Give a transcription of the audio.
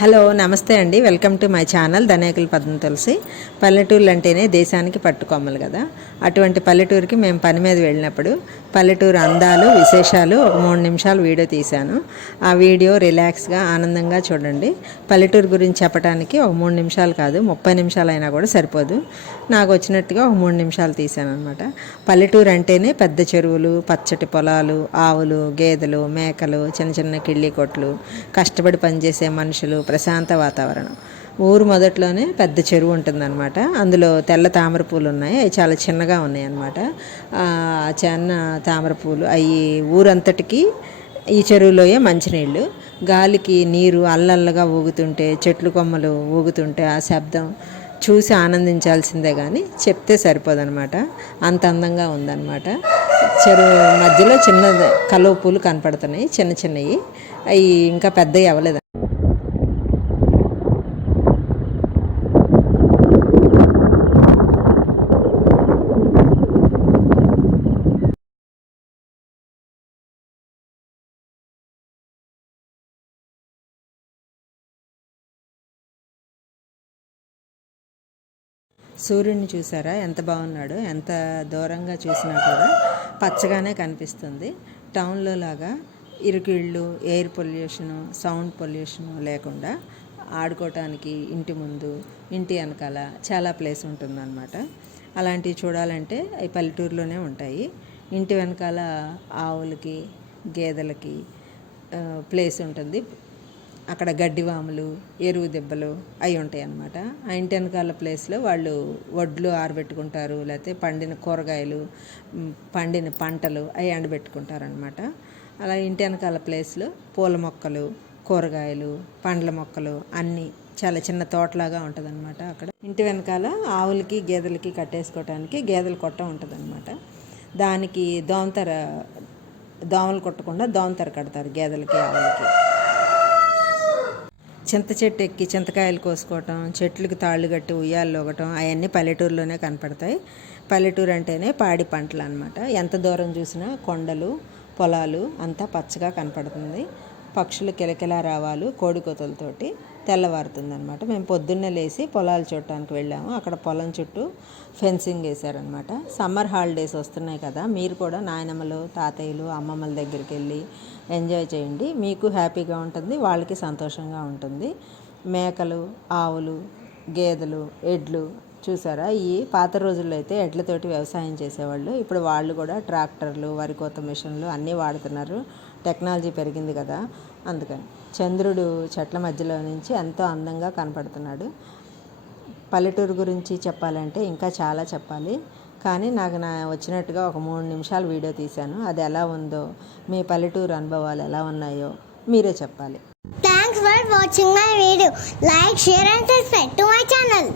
Hello నమస్తే అండి, welcome to my channel Dhanekula Padma Tulasi. పల్లెటూర్లు అంటేనే దేశానికి పట్టుకొమ్మలు కదా. అటువంటి పల్లెటూరుకి మేము పని మీద వెళ్ళినప్పుడు పల్లెటూరు అందాలు విశేషాలు ఒక 3 నిమిషాలు వీడియో తీశాను. ఆ వీడియో రిలాక్స్గా ఆనందంగా చూడండి. పల్లెటూరు గురించి చెప్పడానికి ఒక 3 నిమిషాలు కాదు, 30 నిమిషాలు అయినా కూడా సరిపోదు. నాకు వచ్చినట్టుగా ఒక 3 నిమిషాలు తీశాను అనమాట. పల్లెటూరు అంటేనే పెద్ద చెరువులు, పచ్చటి పొలాలు, ఆవులు, గేదెలు, మేకలు, చిన్న చిన్న కిళ్ళి కొట్లు, కష్టపడి పనిచేసే మనుషులు, ప్రశాంత వాతావరణం. ఊరు మొదట్లోనే పెద్ద చెరువు ఉంటుందన్నమాట. అందులో తెల్ల తామర పూలు ఉన్నాయి, అవి చాలా చిన్నగా ఉన్నాయి అన్నమాట. చిన్న తామర పూలు అవి ఊరంతటికి ఈ చెరువులోయే మంచినీళ్ళు. గాలికి నీరు అల్లల్లగా ఊగుతుంటే, చెట్లు కొమ్మలు ఊగుతుంటే ఆ శబ్దం చూసి ఆనందించాల్సిందే కానీ చెప్తే సరిపోదన్నమాట. అంత అందంగా ఉందన్నమాట. చెరువు మధ్యలో చిన్న కలువ పూలు కనపడుతున్నాయి, చిన్న చిన్నవి. అవి ఇంకా పెద్దవి అవ్వలేదు. సూర్యుడిని చూసారా ఎంత బాగున్నాడో. ఎంత దూరంగా చూసినా కూడా పచ్చగానే కనిపిస్తుంది. టౌన్లో లాగా ఇరుకిళ్ళు, ఎయిర్ పొల్యూషను, సౌండ్ పొల్యూషను లేకుండా ఆడుకోవటానికి ఇంటి ముందు, ఇంటి వెనకాల చాలా ప్లేస్ ఉంటుందన్నమాట. అలాంటివి చూడాలంటే అవి పల్లెటూరులోనే ఉంటాయి. ఇంటి వెనకాల ఆవులకి, గేదెలకి ప్లేస్ ఉంటుంది. అక్కడ గడ్డివాములు, ఎరువు దెబ్బలు అవి ఉంటాయి అన్నమాట. ఆ ఇంటి వెనకాల ప్లేస్లో వాళ్ళు వడ్లు ఆరబెట్టుకుంటారు, లేకపోతే పండిన కూరగాయలు, పండిన పంటలు అవి ఎండబెట్టుకుంటారనమాట. అలా ఇంటి వెనకాల ప్లేస్లో పూల మొక్కలు, కూరగాయలు, పండ్ల మొక్కలు అన్నీ చాలా చిన్న తోటలాగా ఉంటుందన్నమాట. అక్కడ ఇంటి వెనకాల ఆవులకి, గేదెలకి కట్టేసుకోవటానికి గేదెల కొట్ట ఉంటుందన్నమాట. దానికి దోమలు కొట్టకుండా దోమతెర కడతారు గేదెలకి, ఆవులకి. చింత చెట్టు ఎక్కి చింతకాయలు కోసుకోవటం, చెట్లకు తాళ్ళు కట్టి ఉయ్యాలు ఒకటం అవన్నీ పల్లెటూరులోనే కనపడతాయి. పల్లెటూరు అంటేనే పాడి పంటలు అనమాట. ఎంత దూరం చూసినా కొండలు, పొలాలు అంతా పచ్చగా కనపడుతుంది. పక్షులు కిలకిలా రావాలు కోడికోతలతోటి తెల్లవారుతుంది అనమాట. మేము పొద్దున్నే లేచి పొలాలు చూడటానికి వెళ్ళాము. అక్కడ పొలం చుట్టూ ఫెన్సింగ్ వేశారనమాట. సమ్మర్ హాలిడేస్ వస్తున్నాయి కదా, మీరు కూడా నాయనమ్మలు, తాతయ్యలు, అమ్మమ్మల దగ్గరికి వెళ్ళి ఎంజాయ్ చేయండి. మీకు హ్యాపీగా ఉంటుంది, వాళ్ళకి సంతోషంగా ఉంటుంది. మేకలు, ఆవులు, గేదెలు, ఎడ్లు చూసారా. ఈ పాత రోజుల్లో అయితే ఎడ్లతోటి వ్యవసాయం చేసేవాళ్ళు. ఇప్పుడు వాళ్ళు కూడా ట్రాక్టర్లు, వరి కోత మిషన్లు అన్నీ వాడుతున్నారు. టెక్నాలజీ పెరిగింది కదా, అందుకని. చంద్రుడు చెట్ల మధ్యలో నుంచి ఎంతో అందంగా కనపడుతున్నాడు. పల్లెటూరు గురించి చెప్పాలంటే ఇంకా చాలా చెప్పాలి, కానీ నాకు వచ్చినట్టుగా ఒక 3 నిమిషాలు వీడియో తీశాను. అది ఎలా ఉందో, మీ పల్లెటూరు అనుభవాలు ఎలా ఉన్నాయో మీరే చెప్పాలి. Thanks for watching my video. Like, share and subscribe to my channel.